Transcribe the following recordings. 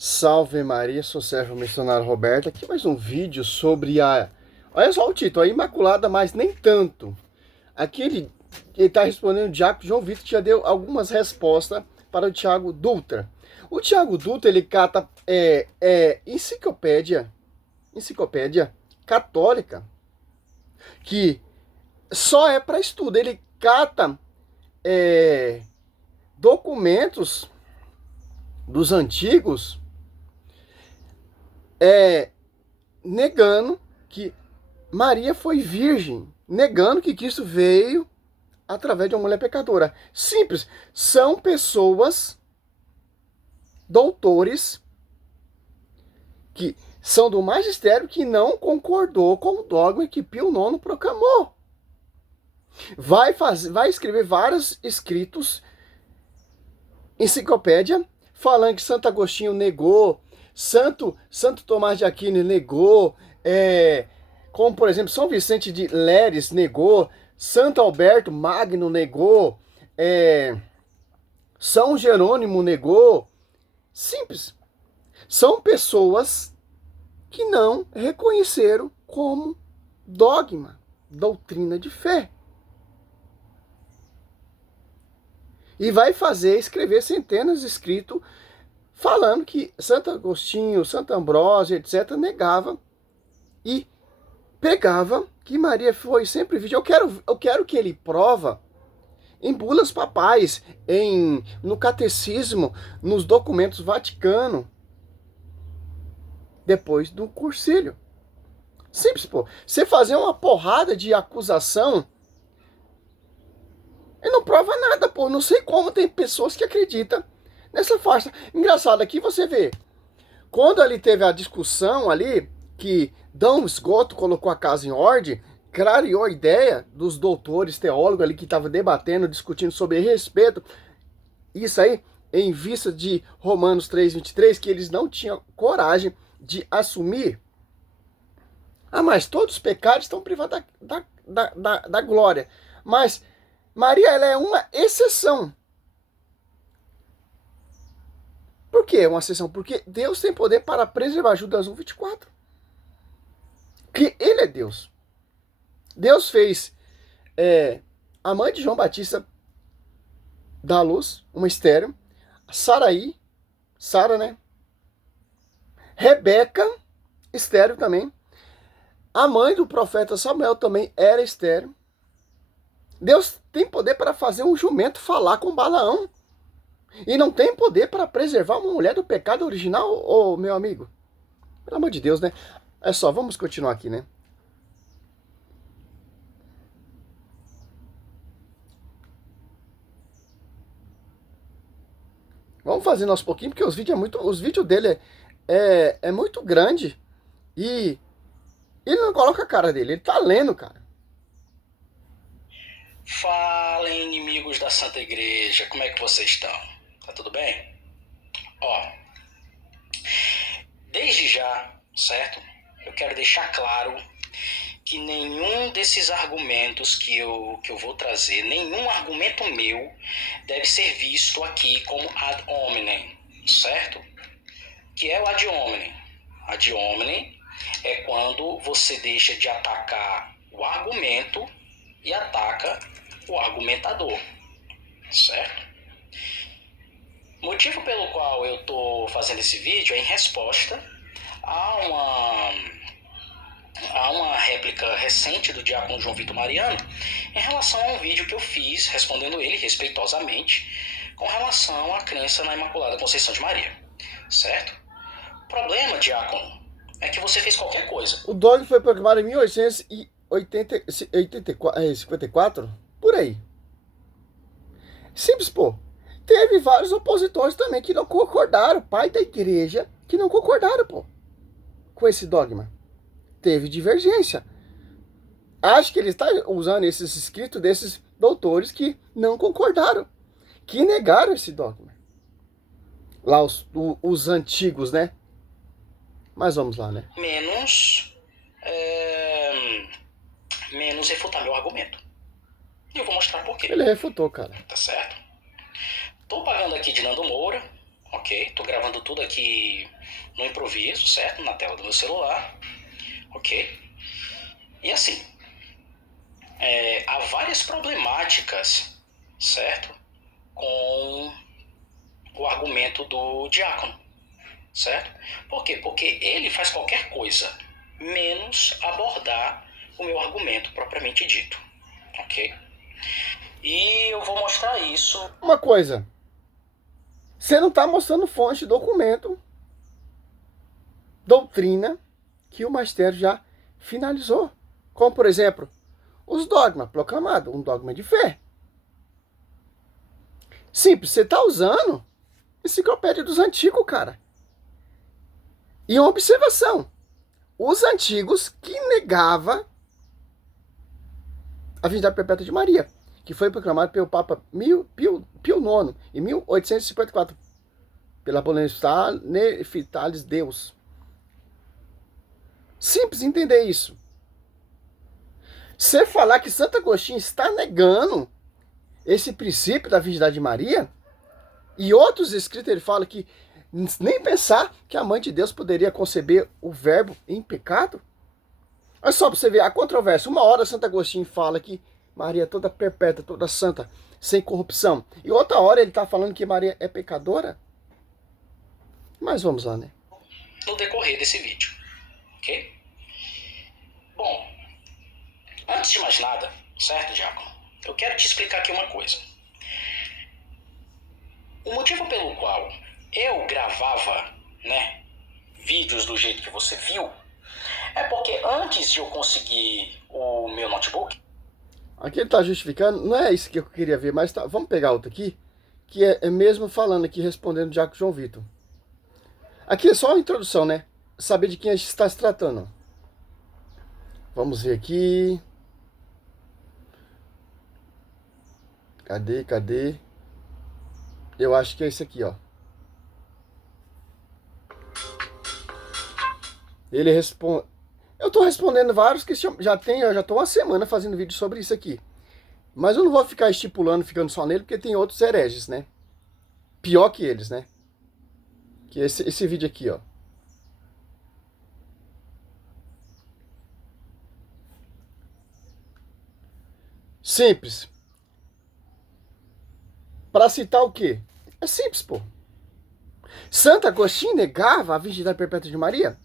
Salve Maria, sou servo missionário Roberto. Aqui mais um vídeo sobre a... Olha só o título, a Imaculada, mas nem tanto. Aqui ele está respondendo o Diácono João Vitor, que já deu algumas respostas para o Tiago Dutra. O Tiago Dutra, ele cata enciclopédia católica, que só é para estudo. Ele cata documentos dos antigos, negando que Maria foi virgem, negando que Cristo veio através de uma mulher pecadora. Simples. São pessoas, doutores, que são do magistério, que não concordou com o dogma que Pio IX proclamou. Vai escrever vários escritos, enciclopédia, falando que Santo Agostinho negou, Santo Tomás de Aquino negou, como por exemplo São Vicente de Leres negou, Santo Alberto Magno negou, São Jerônimo negou. Simples. São pessoas que não reconheceram como dogma, doutrina de fé. E vai escrever centenas de escritos falando que Santo Agostinho, Santo Ambrósio, etc., negava e pregava que Maria foi sempre virgem. Eu quero que ele prova em bulas papais, no catecismo, nos documentos vaticanos, depois do concílio. Simples, pô. Você fazer uma porrada de acusação e não prova nada, pô. Não sei como tem pessoas que acreditam nessa farsa. Engraçado, aqui você vê, quando ali teve a discussão ali, que Dom Scoto colocou a casa em ordem, clareou a ideia dos doutores teólogos ali que estavam debatendo, discutindo sobre respeito, isso aí, em vista de Romanos 3:23, que eles não tinham coragem de assumir. Mas todos os pecados estão privados da glória. Mas Maria, ela é uma exceção. Por que uma exceção? Porque Deus tem poder para preservar. Judas 1:24. Que ele é Deus. Deus fez a mãe de João Batista dar à luz, uma estéril. Sara, né? Rebeca, estéril também. A mãe do profeta Samuel também era estéril. Deus tem poder para fazer um jumento falar com Balaão. E não tem poder para preservar uma mulher do pecado original, ô meu amigo. Pelo amor de Deus, né? É só, vamos continuar aqui, né? Vamos fazendo aos pouquinhos, porque os vídeos dele é muito grande. E ele não coloca a cara dele, ele tá lendo, cara. Fala, inimigos da Santa Igreja, como é que vocês estão? Tá tudo bem? Ó, desde já, certo? Eu quero deixar claro que nenhum desses argumentos que eu vou trazer, nenhum argumento meu deve ser visto aqui como ad hominem, certo? Que é o ad hominem? Ad hominem é quando você deixa de atacar o argumento e ataca o argumentador, certo? Motivo pelo qual eu estou fazendo esse vídeo é em resposta a uma réplica recente do Diácono João Vitor Mariano em relação a um vídeo que eu fiz, respondendo ele respeitosamente, com relação à crença na Imaculada Conceição de Maria, certo? O problema, Diácono, é que você fez qualquer coisa. O dogma foi proclamado em 1854, por aí. Simples, pô. Teve vários opositores também que não concordaram, pai da igreja, que não concordaram, pô, com esse dogma. Teve divergência. Acho que ele está usando esses escritos desses doutores que não concordaram, que negaram esse dogma. Lá os antigos, né? Mas vamos lá, né? Menos refutar meu argumento. E eu vou mostrar por quê. Ele refutou, cara. Tá certo? Tô pagando aqui de Nando Moura, ok? Tô gravando tudo aqui no improviso, certo? Na tela do meu celular, ok? E assim, há várias problemáticas, certo? Com o argumento do diácono, certo? Por quê? Porque ele faz qualquer coisa menos abordar o meu argumento propriamente dito, ok? E eu vou mostrar isso. Uma coisa, você não está mostrando fonte, documento, doutrina que o magistério já finalizou. Como, por exemplo, os dogmas proclamados, um dogma de fé. Simples, você está usando enciclopédia dos antigos, cara. E uma observação, os antigos que negavam a virgindade perpétua de Maria, que foi proclamado pelo Papa Pio IX, em 1854, pela Ponefitalis Deus. Simples entender isso. Você falar que Santo Agostinho está negando esse princípio da virgindade de Maria, e outros escritos ele fala que nem pensar que a mãe de Deus poderia conceber o verbo em pecado. Olha só para você ver a controvérsia. Uma hora Santo Agostinho fala que Maria é toda perpétua, toda santa, sem corrupção. E outra hora ele está falando que Maria é pecadora. Mas vamos lá, né? No decorrer desse vídeo, ok? Bom, antes de mais nada, certo, Diácono? Eu quero te explicar aqui uma coisa. O motivo pelo qual eu gravava, né, vídeos do jeito que você viu, é porque antes de eu conseguir o meu notebook... Aqui ele está justificando, não é isso que eu queria ver, mas tá, vamos pegar outro aqui, que é mesmo falando aqui, respondendo o Diácono João Vitor. Aqui é só uma introdução, né? Saber de quem a gente está se tratando. Vamos ver aqui. Cadê? Eu acho que é esse aqui, ó. Ele responde... Eu tô respondendo vários que já tô uma semana fazendo vídeo sobre isso aqui. Mas eu não vou ficar estipulando, ficando só nele, porque tem outros hereges, né? Pior que eles, né? Que esse vídeo aqui, ó. Simples. Para citar o quê? É simples, pô. Santo Agostinho negava a virgindade perpétua de Maria?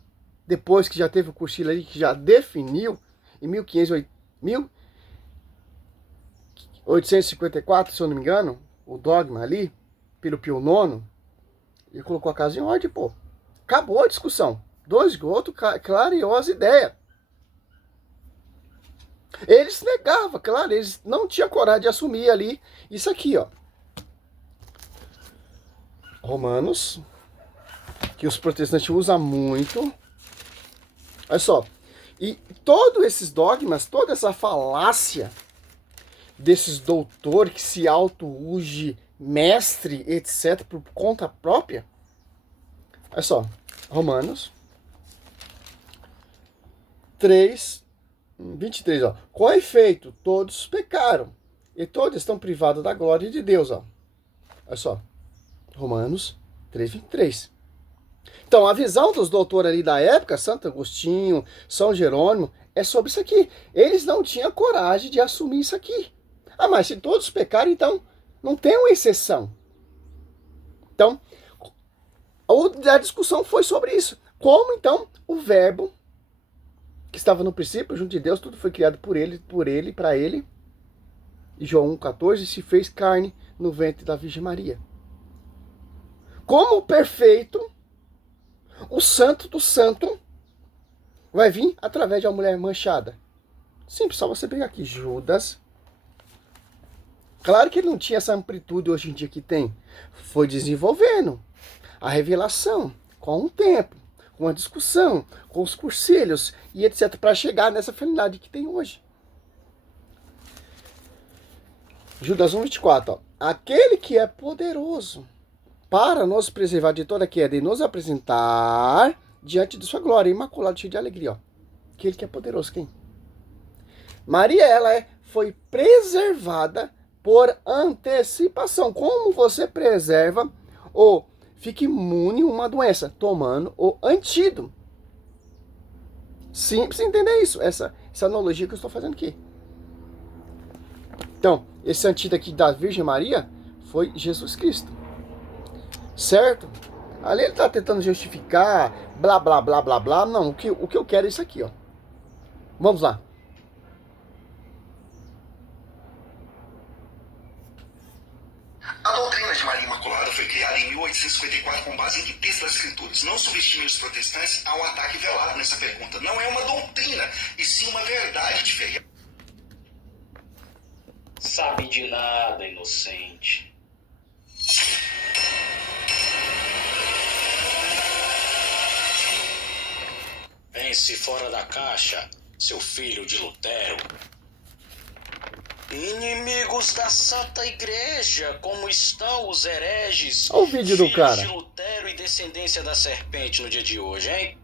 Depois que já teve o cochilo ali, que já definiu em 1854, se eu não me engano, o dogma ali, pelo Pio IX, e colocou a casa em ordem, pô. Acabou a discussão. Dois esgotos, clareou as ideias. Eles negavam, claro, eles não tinham coragem de assumir ali isso aqui, ó. Romanos, que os protestantes usam muito. Olha só. E todos esses dogmas, toda essa falácia desses doutores que se auto-uge mestre, etc., por conta própria. Olha só. Romanos 3, 23, ó. Com efeito, todos pecaram e todos estão privados da glória de Deus, ó. Olha só. Romanos 3, 23. Então, a visão dos doutores ali da época, Santo Agostinho, São Jerônimo, é sobre isso aqui. Eles não tinham coragem de assumir isso aqui. Ah, mas se todos pecaram, então não tem uma exceção. Então, a discussão foi sobre isso. Como, então, o verbo que estava no princípio, junto de Deus, tudo foi criado por ele, para ele. E João 1,14, se fez carne no ventre da Virgem Maria. Como perfeito, o santo do santo vai vir através de uma mulher manchada. Simples, só você pegar aqui, Judas. Claro que ele não tinha essa amplitude hoje em dia que tem. Foi desenvolvendo a revelação com o tempo, com a discussão, com os cursilhos e etc. para chegar nessa finalidade que tem hoje. Judas 1,24. Aquele que é poderoso para nos preservar de toda queda e nos apresentar diante de sua glória, imaculado, cheio de alegria. Ó. Aquele que é poderoso, quem? Maria, ela foi preservada por antecipação. Como você preserva o fica imune a uma doença, tomando o antídoto. Simples entender isso, essa analogia que eu estou fazendo aqui. Então, esse antídoto aqui da Virgem Maria foi Jesus Cristo. Certo? Ali ele está tentando justificar, blá, blá, blá, blá, blá. Não, o que eu quero é isso aqui, ó. Vamos lá. A doutrina de Maria Imaculada foi criada em 1854 com base em que texto das Escrituras? Não subestimem os protestantes a um ataque velado nessa pergunta. Não é uma doutrina, e sim uma verdade diferente. Sabe de nada, inocente. Pense fora da caixa, seu filho de Lutero. Inimigos da Santa Igreja, como estão os hereges, olha o vídeo do cara, filhos de Lutero e descendência da serpente no dia de hoje, hein?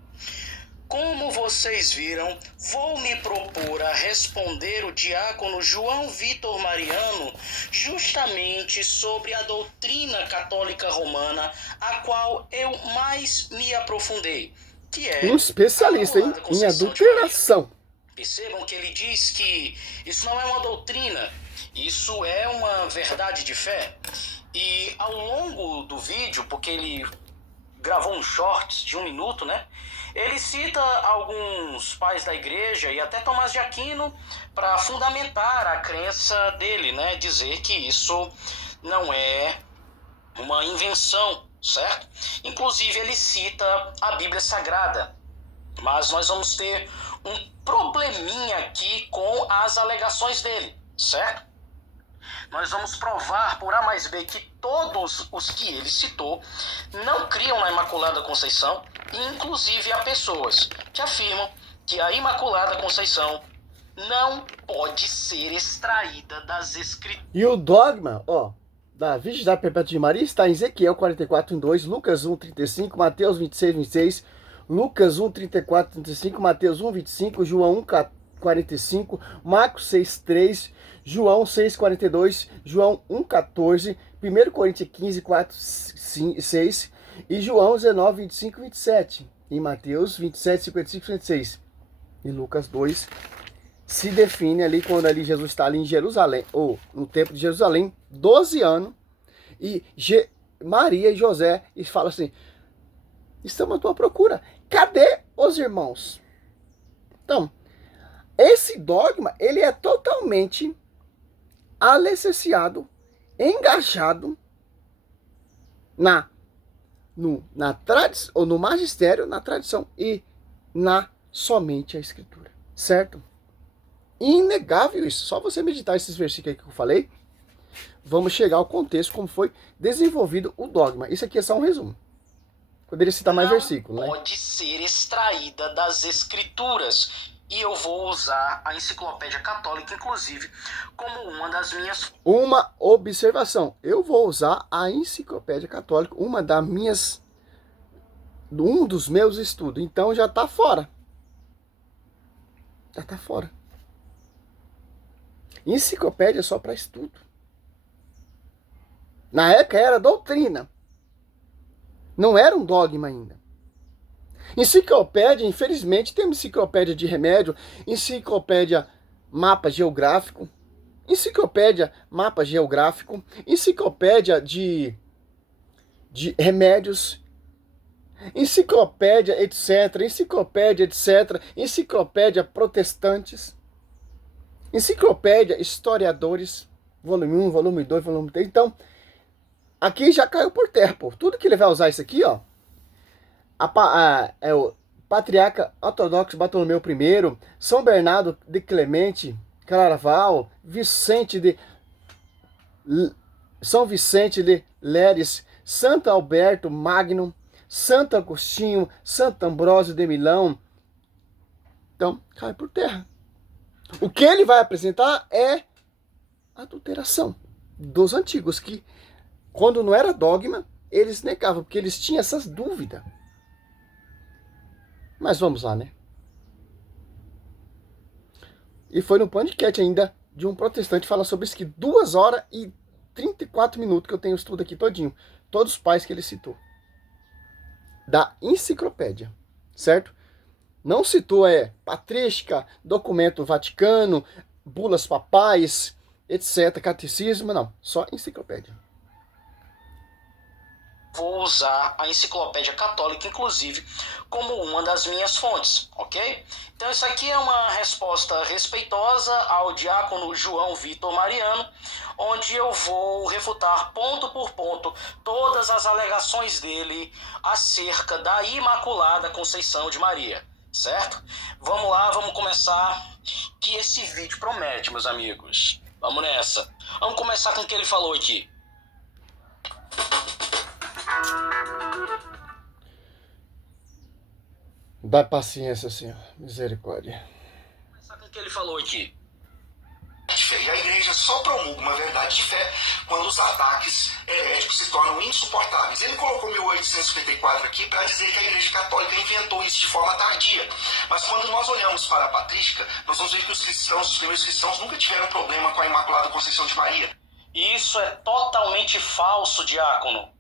Como vocês viram, vou me propor a responder o diácono João Vitor Mariano justamente sobre a doutrina católica romana, a qual eu mais me aprofundei, que é um especialista em adulteração. Percebam que ele diz que isso não é uma doutrina, isso é uma verdade de fé. E ao longo do vídeo, porque ele gravou um shorts de 1 minuto, né? Ele cita alguns pais da igreja e até Tomás de Aquino para fundamentar a crença dele, né? Dizer que isso não é uma invenção, certo? Inclusive ele cita a Bíblia Sagrada. Mas nós vamos ter um probleminha aqui com as alegações dele, certo? Nós vamos provar por A mais B que todos os que ele citou não criam na Imaculada Conceição, e inclusive há pessoas que afirmam que a Imaculada Conceição não pode ser extraída das Escrituras. E o dogma, ó, da Virgindade Perpétua de Maria está em Ezequiel 44:2, Lucas 1:35, Mateus 26:26, Lucas 1:34-35, Mateus 1:25, João 1:45, Marcos 6:3, João 6:42, João 1:14, 1 Coríntios 15:4-6 e João 19:25-27, e Mateus 27:55-56. E Lucas 2 se define ali quando ali Jesus está ali em Jerusalém, ou no templo de Jerusalém, 12 anos, e Maria e José, e fala assim: estamos à tua procura. Cadê os irmãos? Então, esse dogma, ele é totalmente alicerciado, engajado na tradição, ou no magistério, na tradição e na somente a Escritura, certo? Inegável isso. Só você meditar esses versículos aí que eu falei, vamos chegar ao contexto como foi desenvolvido o dogma. Isso aqui é só um resumo. Poderia citar mais versículos, né? Pode ser extraída das Escrituras. E eu vou usar a Enciclopédia Católica, inclusive, como uma das minhas... Uma observação. Eu vou usar a Enciclopédia Católica, um dos meus estudos. Então já está fora. Já está fora. Enciclopédia é só para estudo. Na época era doutrina. Não era um dogma ainda. Enciclopédia, infelizmente, tem enciclopédia de remédio, enciclopédia mapa geográfico, enciclopédia de remédios, enciclopédia, etc., enciclopédia protestantes, enciclopédia historiadores, volume 1, volume 2, volume 3. Então, aqui já caiu por terra, pô. Tudo que ele vai usar isso aqui, ó, é o Patriarca Ortodoxo Bartolomeu I, São Bernardo de Clemente, Claraval, São Vicente de Leres, Santo Alberto Magno, Santo Agostinho, Santo Ambrósio de Milão. Então, cai por terra. O que ele vai apresentar é a adulteração dos antigos, que quando não era dogma, eles negavam, porque eles tinham essas dúvidas. Mas vamos lá, né? E foi no podcast ainda de um protestante fala sobre isso, que 2 horas e 34 minutos que eu tenho o estudo aqui todinho. Todos os pais que ele citou. da enciclopédia, certo? Não citou patrística, documento Vaticano, bulas papais, etc, catecismo, não, só enciclopédia. Vou usar a enciclopédia católica, inclusive, como uma das minhas fontes, ok? Então isso aqui é uma resposta respeitosa ao diácono João Vitor Mariano, onde eu vou refutar ponto por ponto todas as alegações dele acerca da Imaculada Conceição de Maria, certo? Vamos lá, vamos começar, que esse vídeo promete, meus amigos. Vamos nessa. Vamos começar com o que ele falou aqui. Dá paciência, Senhor. Misericórdia. Vamos começar com o que ele falou aqui. E a igreja só promulga uma verdade de fé quando os ataques heréticos se tornam insuportáveis. Ele colocou 1854 aqui para dizer que a igreja católica inventou isso de forma tardia. Mas quando nós olhamos para a patrística, nós vamos ver que os primeiros cristãos nunca tiveram problema com a Imaculada Conceição de Maria. Isso é totalmente falso, diácono.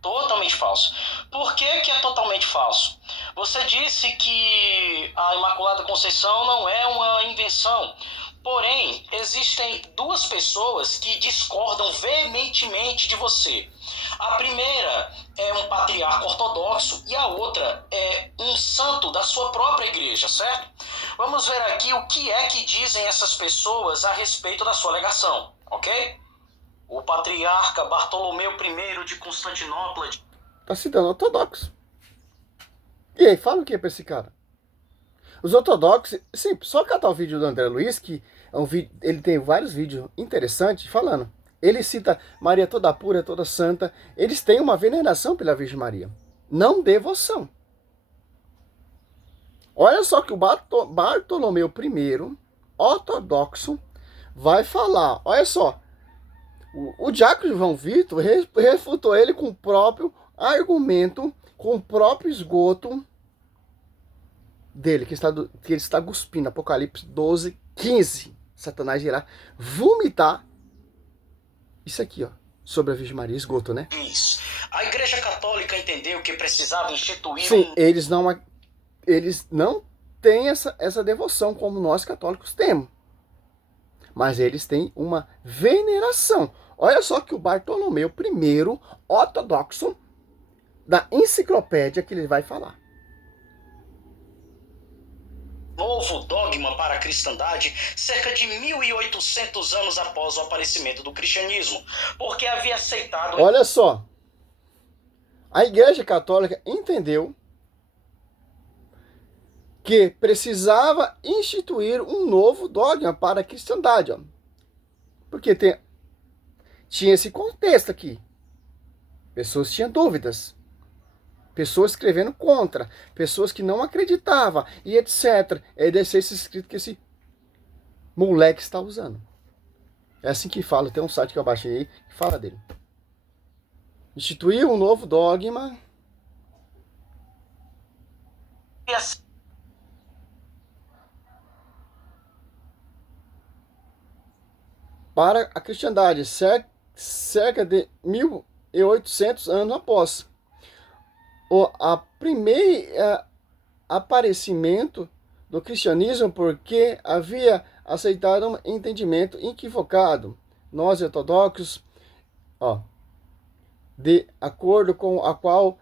Totalmente falso. Por que é totalmente falso? Você disse que a Imaculada Conceição não é uma invenção. Porém, existem duas pessoas que discordam veementemente de você. A primeira é um patriarca ortodoxo e a outra é um santo da sua própria igreja, certo? Vamos ver aqui o que é que dizem essas pessoas a respeito da sua alegação, ok? O patriarca Bartolomeu I de Constantinopla... Tá citando ortodoxo. E aí, fala o que pra esse cara? Os ortodoxos, sim, só catar o vídeo do André Luiz, que é um vídeo, ele tem vários vídeos interessantes falando. Ele cita Maria toda pura, toda santa. Eles têm uma veneração pela Virgem Maria, não devoção. Olha só que o Bartolomeu I, ortodoxo, vai falar. Olha só, o diácono João Vitor refutou ele com o próprio argumento, com o próprio esgoto dele, que ele está cuspindo. Apocalipse 12, 15. Satanás irá vomitar isso aqui, ó, sobre a Virgem Maria, esgoto, né? Isso. A Igreja Católica entendeu que precisava instituir... Sim, eles não têm essa devoção como nós católicos temos. Mas eles têm uma veneração. Olha só que o Bartolomeu I, ortodoxo, da enciclopédia, que ele vai falar. Novo dogma para a cristandade cerca de 1800 anos após o aparecimento do cristianismo, porque havia aceitado... Olha só, a Igreja Católica entendeu que precisava instituir um novo dogma para a cristandade, ó, porque tinha esse contexto aqui. Pessoas tinham dúvidas. Pessoas escrevendo contra, pessoas que não acreditavam, e etc. É desse escrito que esse moleque está usando. É assim que fala, tem um site que eu baixei aí, que fala dele. Instituiu um novo dogma para a cristandade, cerca de 1800 anos após o primeiro aparecimento do cristianismo, porque havia aceitado um entendimento equivocado. Nós, ortodoxos, de acordo com a qual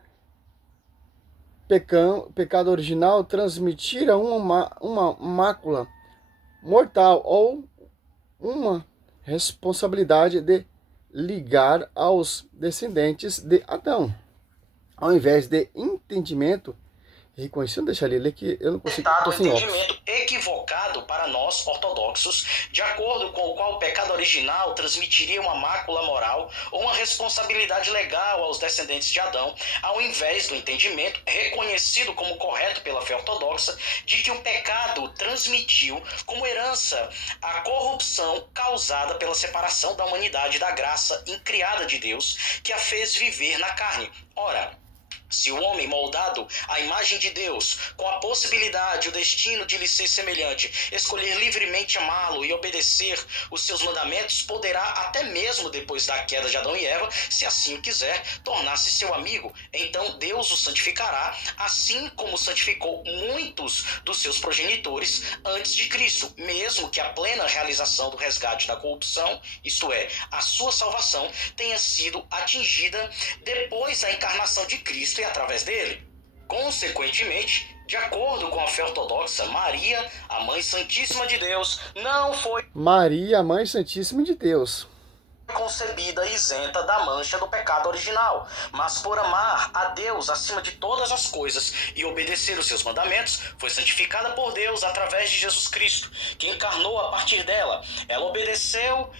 pecado original transmitira uma mácula mortal ou uma responsabilidade de ligar aos descendentes de Adão. Ao invés de entendimento reconhecido, deixa ele ler que eu não consigo. Entendimento equivocado para nós ortodoxos, de acordo com o qual o pecado original transmitiria uma mácula moral ou uma responsabilidade legal aos descendentes de Adão, ao invés do entendimento reconhecido como correto pela fé ortodoxa, de que o pecado transmitiu como herança a corrupção causada pela separação da humanidade da graça incriada de Deus, que a fez viver na carne. Ora, Se o homem moldado à imagem de Deus, com a possibilidade e o destino de lhe ser semelhante, escolher livremente amá-lo e obedecer os seus mandamentos, poderá, até mesmo depois da queda de Adão e Eva, se assim o quiser, tornar-se seu amigo. Então Deus o santificará, assim como santificou muitos dos seus progenitores antes de Cristo, mesmo que a plena realização do resgate da corrupção, isto é, a sua salvação, tenha sido atingida depois da encarnação de Cristo e através dele. Consequentemente, de acordo com a fé ortodoxa, Maria, a Mãe Santíssima de Deus, não foi Maria, Mãe Santíssima de Deus. concebida isenta da mancha do pecado original, mas por amar a Deus acima de todas as coisas e obedecer os seus mandamentos, foi santificada por Deus através de Jesus Cristo, que encarnou a partir dela. Ela obedeceu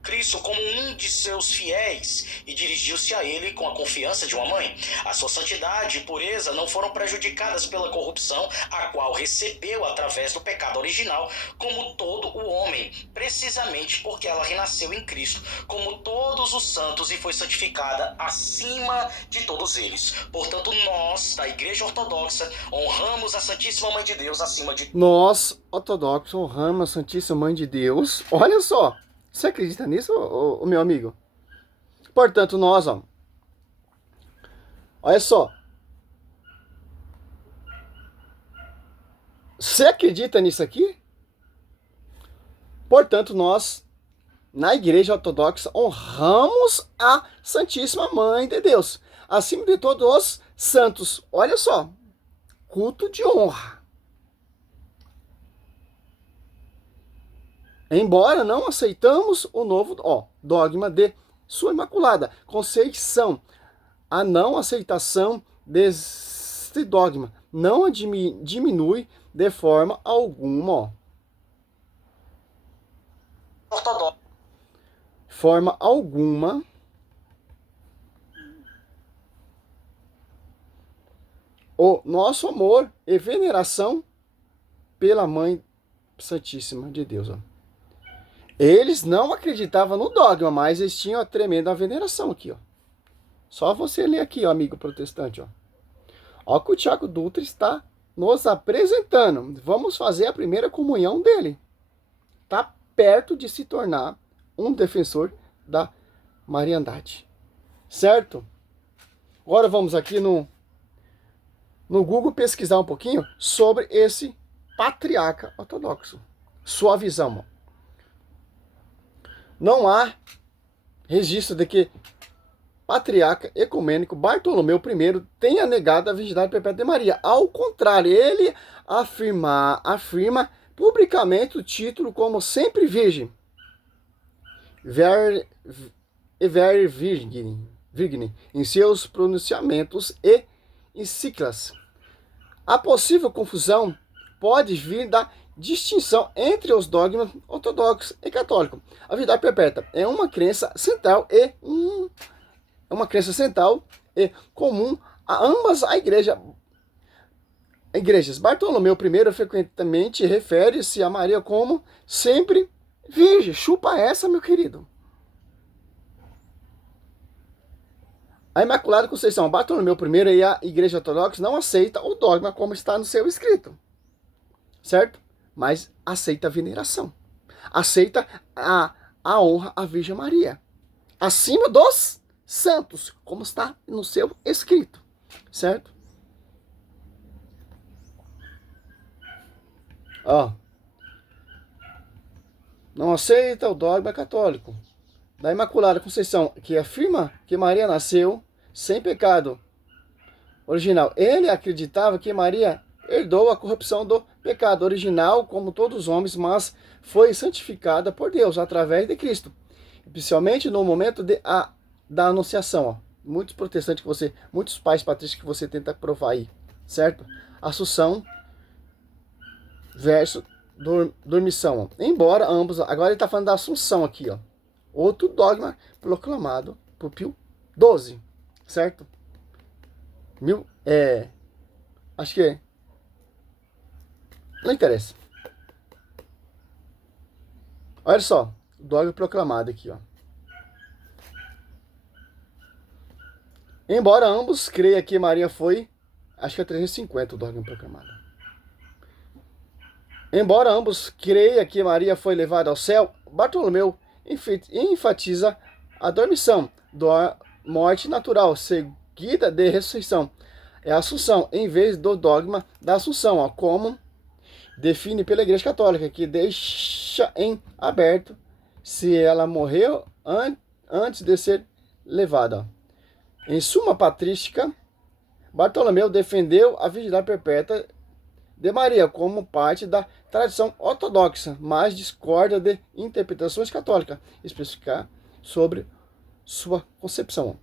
Cristo como um de seus fiéis e dirigiu-se a ele com a confiança de uma mãe. A sua santidade e pureza não foram prejudicadas pela corrupção, a qual recebeu através do pecado original, como todo o homem, precisamente porque ela renasceu em Cristo, como todos os santos, e foi santificada acima de todos eles. Portanto, nós, da Igreja Ortodoxa, honramos a Santíssima Mãe de Deus acima de... Nós, ortodoxos, honramos a Santíssima Mãe de Deus. Olha só. Você acredita nisso, ô, meu amigo? Portanto, nós, ó. Olha só. Você acredita nisso aqui? Portanto, nós, na Igreja Ortodoxa, honramos a Santíssima Mãe de Deus, acima de todos os santos. Olha só. Culto de honra. Embora não aceitamos o novo dogma de Sua Imaculada Conceição, a não aceitação deste dogma não diminui de forma alguma. Forma alguma o nosso amor e veneração pela Mãe Santíssima de Deus. Eles não acreditavam no dogma, mas eles tinham a tremenda veneração aqui, ó. Só você ler aqui, ó, amigo protestante, ó. Ó o que o Tiago Dutra está nos apresentando. Vamos fazer a primeira comunhão dele. Está perto de se tornar um defensor da Mariandade. Certo? Agora vamos aqui no Google pesquisar um pouquinho sobre esse patriarca ortodoxo. Sua visão, ó. Não há registro de que patriarca ecumênico Bartolomeu I tenha negado a virgindade perpétua de Maria. Ao contrário, ele afirma publicamente o título como sempre virgem. Ver virgine em seus pronunciamentos e encíclicas. A possível confusão pode vir da distinção entre os dogmas ortodoxos e católicos. A virgindade perpétua é uma crença central e comum a ambas as igrejas. Bartolomeu I frequentemente refere-se a Maria como sempre virgem. Chupa essa, meu querido. A Imaculada Conceição, Bartolomeu I e a Igreja Ortodoxa não aceita o dogma como está no seu escrito. Certo? Mas aceita a veneração. Aceita a honra à Virgem Maria. Acima dos santos, como está no seu escrito. Certo? Ó. Não aceita o dogma católico da Imaculada Conceição, que afirma que Maria nasceu sem pecado original. Ele acreditava que Maria herdou a corrupção do pecado original, como todos os homens, mas foi santificada por Deus através de Cristo, especialmente no momento da anunciação. Ó. Muitos protestantes muitos pais patrícios que você tenta provar aí, certo? Assunção versus dormição. Ó. Embora ambos, agora ele está falando da Assunção aqui, ó. Outro dogma proclamado por Pio XII, certo? Acho que não interessa. Olha só, o dogma proclamado aqui, ó. Embora ambos creiam que Maria foi, acho que é 350 o dogma proclamado. Embora ambos creiam que Maria foi levada ao céu, Bartolomeu enfatiza a dormição, morte natural, seguida de ressurreição. É a Assunção, em vez do dogma da Assunção, ó, como define pela Igreja Católica, que deixa em aberto se ela morreu antes de ser levada. Em Suma Patrística, Bartolomeu defendeu a virgindade perpétua de Maria como parte da tradição ortodoxa, mas discorda de interpretações católicas especificas sobre sua concepção.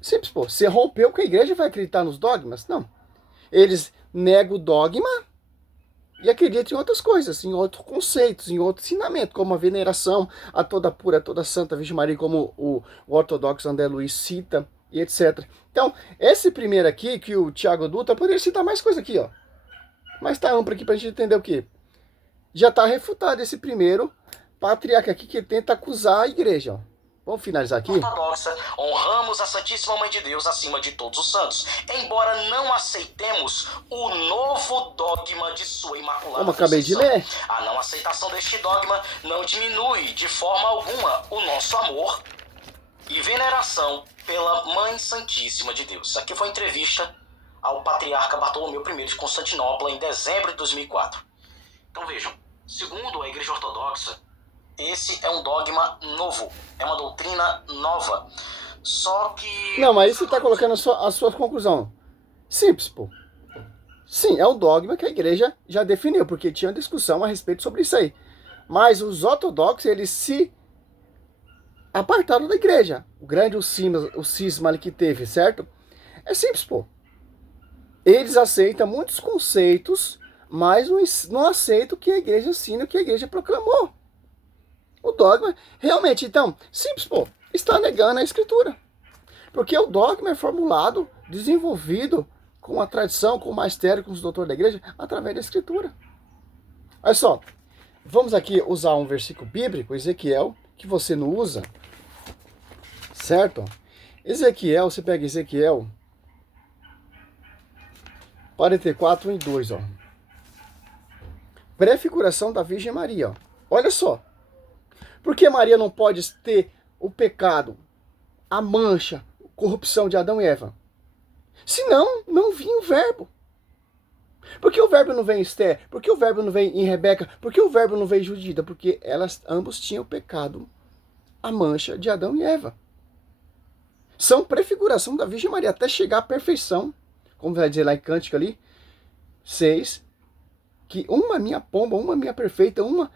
Simples, pô. Você rompeu com a igreja e vai acreditar nos dogmas? Não. Eles negam o dogma e acreditam em outras coisas, em outros conceitos, em outro ensinamento, como a veneração a toda pura, a toda santa Virgem Maria, como o ortodoxo André Luiz cita, e etc. Então, esse primeiro aqui, que o Tiago Dutra, poderia citar mais coisa aqui, ó. Mas tá amplo aqui pra gente entender o quê? Já tá refutado esse primeiro patriarca aqui que tenta acusar a igreja, ó. Vamos finalizar aqui? Ortodoxa, honramos a Santíssima Mãe de Deus acima de todos os santos, embora não aceitemos o novo dogma de sua imaculada Como acabei de ler. A não aceitação deste dogma não diminui de forma alguma o nosso amor e veneração pela Mãe Santíssima de Deus. Aqui foi a entrevista ao patriarca Bartolomeu I de Constantinopla em dezembro de 2004. Então vejam, segundo a Igreja Ortodoxa, esse é um dogma novo, é uma doutrina nova. Só que... Não, mas aí você está colocando a sua conclusão. Simples, pô. Sim, é um dogma que a igreja já definiu, porque tinha uma discussão a respeito sobre isso aí. Mas os ortodoxos, eles se apartaram da igreja. O grande cisma ali que teve, certo? É simples, pô. Eles aceitam muitos conceitos, mas não aceitam o que a igreja ensina, o que a igreja proclamou. O dogma, realmente, então, simples, pô, está negando a escritura. Porque o dogma é formulado, desenvolvido com a tradição, com o magistério, com os doutores da igreja, através da escritura. Olha só, vamos aqui usar um versículo bíblico, Ezequiel, que você não usa, certo? Ezequiel, você pega Ezequiel 44:2, ó. Prefiguração da Virgem Maria, ó. Olha só. Por que Maria não pode ter o pecado, a mancha, a corrupção de Adão e Eva? Senão, não vinha o verbo. Por que o verbo não vem em Esther? Por que o verbo não vem em Rebeca? Por que o verbo não vem em Judita? Porque elas ambos tinham o pecado, a mancha de Adão e Eva. São prefiguração da Virgem Maria até chegar à perfeição, como vai dizer lá em Cântico ali, 6, que uma minha pomba, uma minha perfeita, uma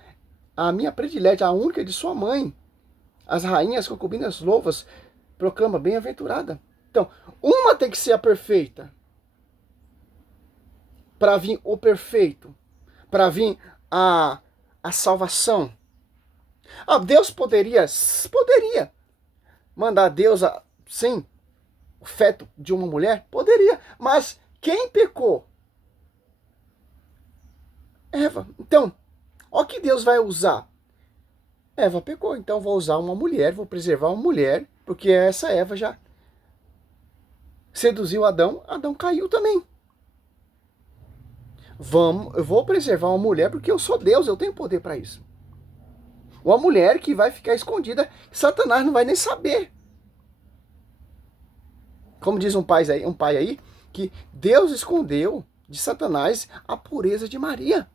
a minha predileta, a única de sua mãe, as rainhas, concubinas, louvas, proclama bem-aventurada. Então, uma tem que ser a perfeita, para vir o perfeito, para vir a salvação. Ah, Deus poderia mandar Deus sim, o feto de uma mulher? Poderia, mas quem pecou? Eva. Então, olha o que Deus vai usar. Eva pecou, então vou usar uma mulher, vou preservar uma mulher, porque essa Eva já seduziu Adão, Adão caiu também. Eu vou preservar uma mulher porque eu sou Deus, eu tenho poder para isso. Uma mulher que vai ficar escondida, Satanás não vai nem saber. Como diz um pai aí, que Deus escondeu de Satanás a pureza de Maria.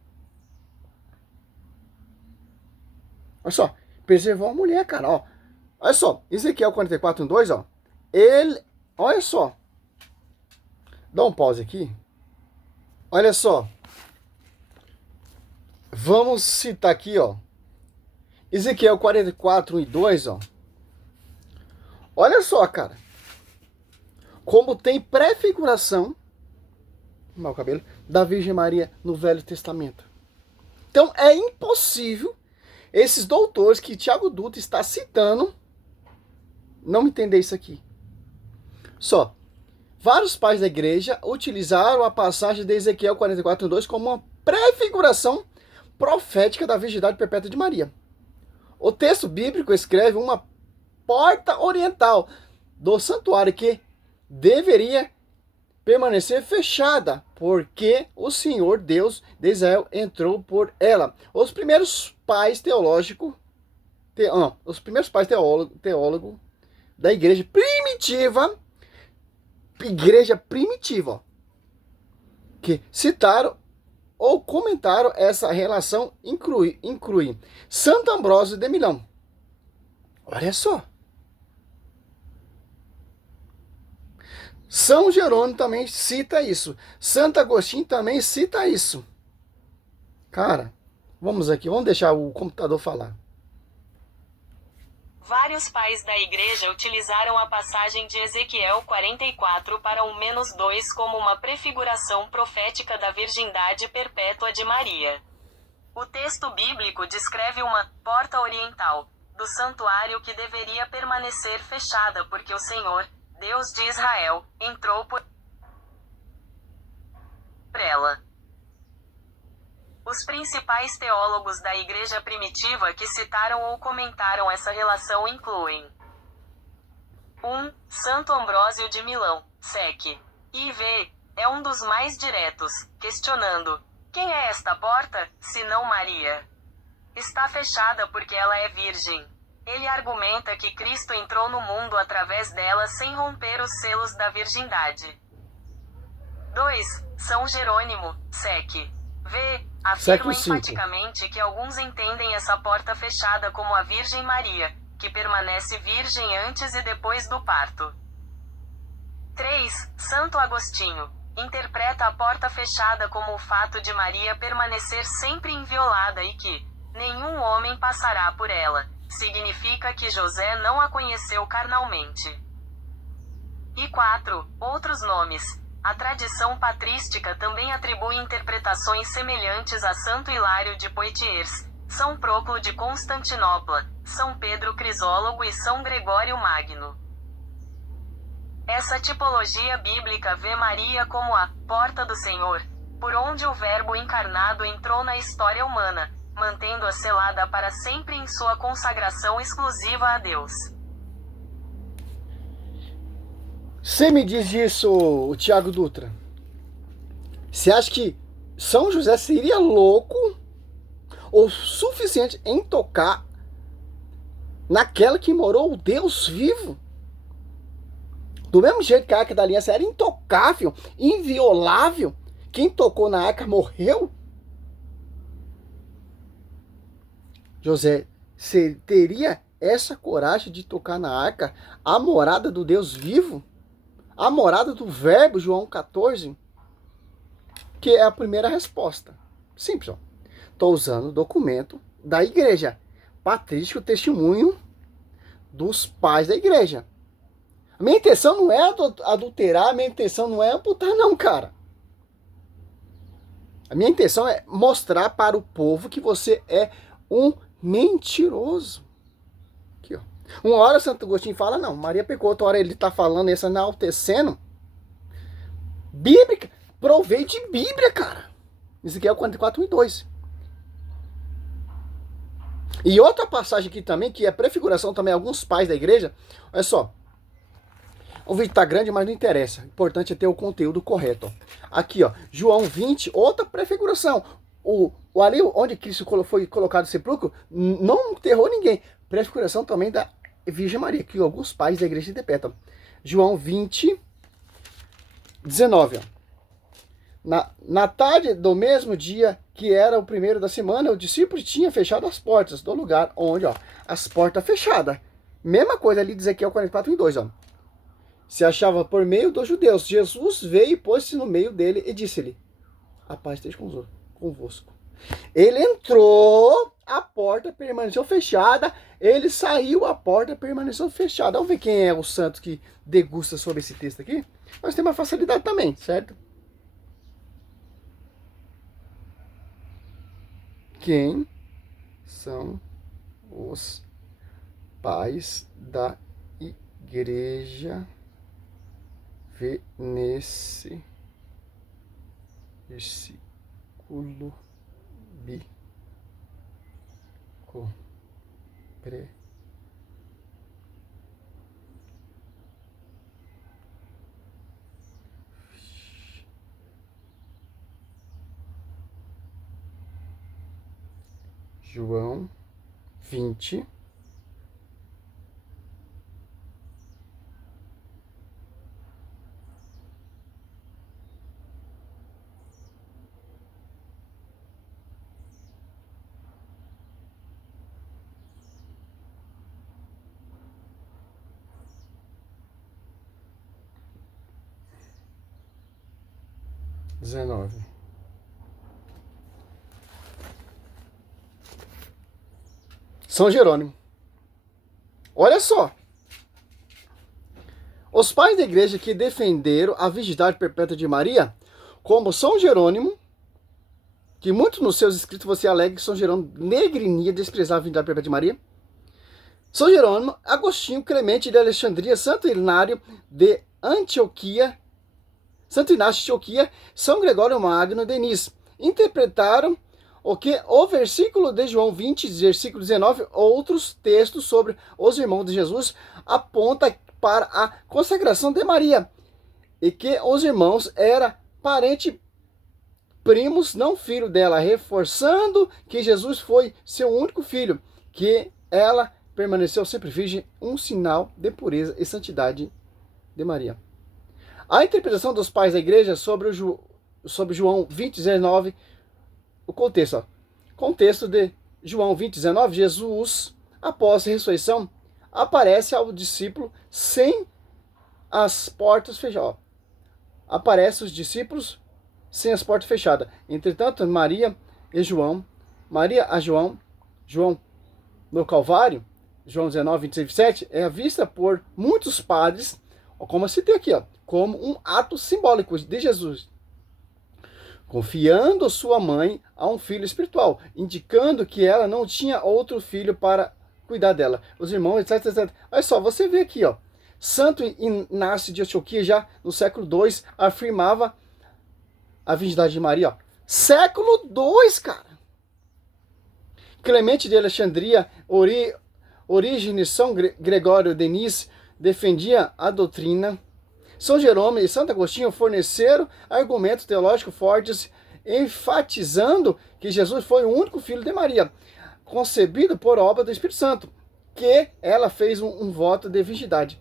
Olha só, preservou a mulher, cara, ó. Olha só, Ezequiel 44:2, ó. Olha só. Dá um pause aqui. Olha só. Vamos citar aqui, ó. Ezequiel 44:2, ó. Olha só, cara. Como tem prefiguração, mau cabelo, da Virgem Maria no Velho Testamento. Então é impossível esses doutores que Tiago Dutra está citando não entender isso aqui. Só, vários pais da igreja utilizaram a passagem de Ezequiel 44:2 como uma prefiguração profética da virgindade perpétua de Maria. O texto bíblico escreve uma porta oriental do santuário que deveria permanecer fechada, porque o Senhor Deus de Israel entrou por ela. Os primeiros pais teológicos, os primeiros pais teólogos da igreja primitiva, ó, que citaram ou comentaram essa relação, inclui Santo Ambrósio de Milão. Olha só. São Jerônimo também cita isso. Santo Agostinho também cita isso. Cara, vamos aqui, vamos deixar o computador falar. Vários pais da igreja utilizaram a passagem de Ezequiel 44 para o -2 como uma prefiguração profética da virgindade perpétua de Maria. O texto bíblico descreve uma porta oriental do santuário que deveria permanecer fechada porque o Senhor, Deus de Israel, entrou por ela. Os principais teólogos da igreja primitiva que citaram ou comentaram essa relação incluem 1. Santo Ambrósio de Milão, Sec. IV. É um dos mais diretos, questionando: quem é esta porta, senão Maria? Está fechada porque ela é virgem. Ele argumenta que Cristo entrou no mundo através dela sem romper os selos da virgindade. 2. São Jerônimo, Sec. V. Afirma enfaticamente que alguns entendem essa porta fechada como a Virgem Maria, que permanece virgem antes e depois do parto. 3. Santo Agostinho interpreta a porta fechada como o fato de Maria permanecer sempre inviolada e que nenhum homem passará por ela. Significa que José não a conheceu carnalmente. E 4. Outros nomes. A tradição patrística também atribui interpretações semelhantes a Santo Hilário de Poitiers, São Proclo de Constantinopla, São Pedro Crisólogo e São Gregório Magno. Essa tipologia bíblica vê Maria como a porta do Senhor, por onde o Verbo encarnado entrou na história humana, mantendo-a selada para sempre em sua consagração exclusiva a Deus. Você me diz isso, o Tiago Dutra. Você acha que São José seria louco ou suficiente em tocar naquela que morou o Deus vivo? Do mesmo jeito que a Arca da Aliança era intocável, inviolável, quem tocou na arca morreu? José teria essa coragem de tocar na arca, a morada do Deus vivo? A morada do Verbo, João 14, que é a primeira resposta. Simples, ó. Estou usando o documento da igreja. Patrístico, testemunho dos pais da igreja. A minha intenção não é adulterar, a minha intenção não é amputar, não, cara. A minha intenção é mostrar para o povo que você é um mentiroso. Aqui, ó. Uma hora Santo Agostinho fala, não, Maria pecou, outra hora ele está falando, esse enaltecendo. Bíblica, provei de Bíblia, cara. Isso aqui é o 44, 1 e 2. E outra passagem aqui também, que é prefiguração também, alguns pais da igreja, olha só. O vídeo tá grande, mas não interessa. O importante é ter o conteúdo correto. Ó. Aqui, ó, João 20, outra prefiguração. Ali onde Cristo foi colocado no sepulcro, não enterrou ninguém. Prefiguração também da Virgem Maria, que alguns pais da igreja interpretam. João 20, 19. Ó. Na tarde do mesmo dia, que era o primeiro da semana, o discípulo tinha fechado as portas do lugar onde, ó, as portas fechadas. Mesma coisa ali, diz aqui, é o 44 e 2, ó. Se achava por meio dos judeus. Jesus veio e pôs-se no meio dele e disse-lhe: a paz esteja convosco. Ele entrou, a porta permaneceu fechada. Ele saiu, a porta permaneceu fechada. Vamos ver quem é o santo que degusta sobre esse texto aqui? Nós temos uma facilidade também, certo? Quem são os pais da igreja? Vê nesse versículo bíblico. João 20. São Jerônimo. Olha só. Os pais da igreja que defenderam a virgindade perpétua de Maria, como São Jerônimo, que muito nos seus escritos você alega que São Jerônimo negrinia desprezava a virgindade perpétua de Maria. São Jerônimo, Agostinho, Clemente de Alexandria, Santo Inácio de Antioquia, Santo Inácio de Antioquia, São Gregório Magno, Denis, interpretaram o versículo de João 20, versículo 19, outros textos sobre os irmãos de Jesus, aponta para a consagração de Maria, e que os irmãos eram parentes primos, não filho dela, reforçando que Jesus foi seu único filho, que ela permaneceu sempre virgem, um sinal de pureza e santidade de Maria. A interpretação dos pais da igreja sobre João 20, 19, o contexto. Contexto de João 20, 19, Jesus, após a ressurreição, aparece ao discípulo sem as portas fechadas. Aparece os discípulos sem as portas fechadas. Entretanto, Maria a João no Calvário, João 19, 26, 27, é vista por muitos padres, como eu citei aqui, como um ato simbólico de Jesus, confiando sua mãe a um filho espiritual, indicando que ela não tinha outro filho para cuidar dela. Os irmãos, etc, etc. Olha só, você vê aqui, Santo Inácio de Antioquia, já no século II, afirmava a virgindade de Maria. Século II, cara! Clemente de Alexandria, Orígenes, São Gregório Denis defendia a doutrina. São Jerônimo e Santo Agostinho forneceram argumentos teológicos fortes, enfatizando que Jesus foi o único filho de Maria, concebido por obra do Espírito Santo, que ela fez um voto de virgindade.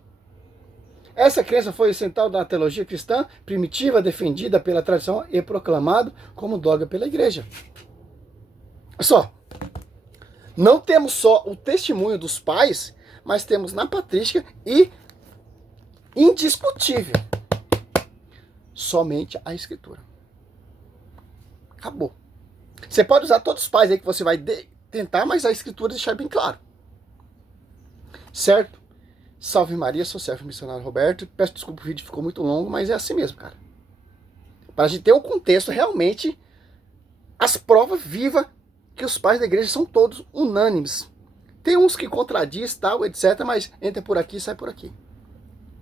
Essa crença foi central da teologia cristã primitiva, defendida pela tradição e proclamado como dogma pela igreja. Só, não temos só o testemunho dos pais, mas temos na patrística e indiscutível somente a escritura. Acabou. Você pode usar todos os pais aí que você vai tentar, mas a escritura deixar bem claro. Certo? Salve Maria, sou servo missionário Roberto. Peço desculpa, o vídeo ficou muito longo, mas é assim mesmo, cara. Para a gente ter um contexto, realmente, as provas vivas que os pais da igreja são todos unânimes. Tem uns que contradiz, tal, etc, mas entra por aqui e sai por aqui.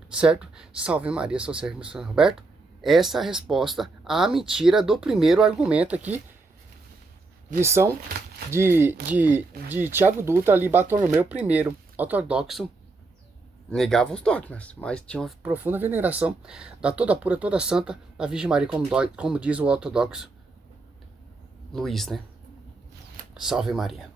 Certo? Salve Maria, sou servo missionário Roberto. Essa é a resposta à mentira do primeiro argumento aqui, lição de Tiago Dutra, ali Bartolomeu I, ortodoxo, negava os dogmas, mas tinha uma profunda veneração da toda pura, toda santa, da Virgem Maria, como diz o ortodoxo Luís, né? Salve Maria.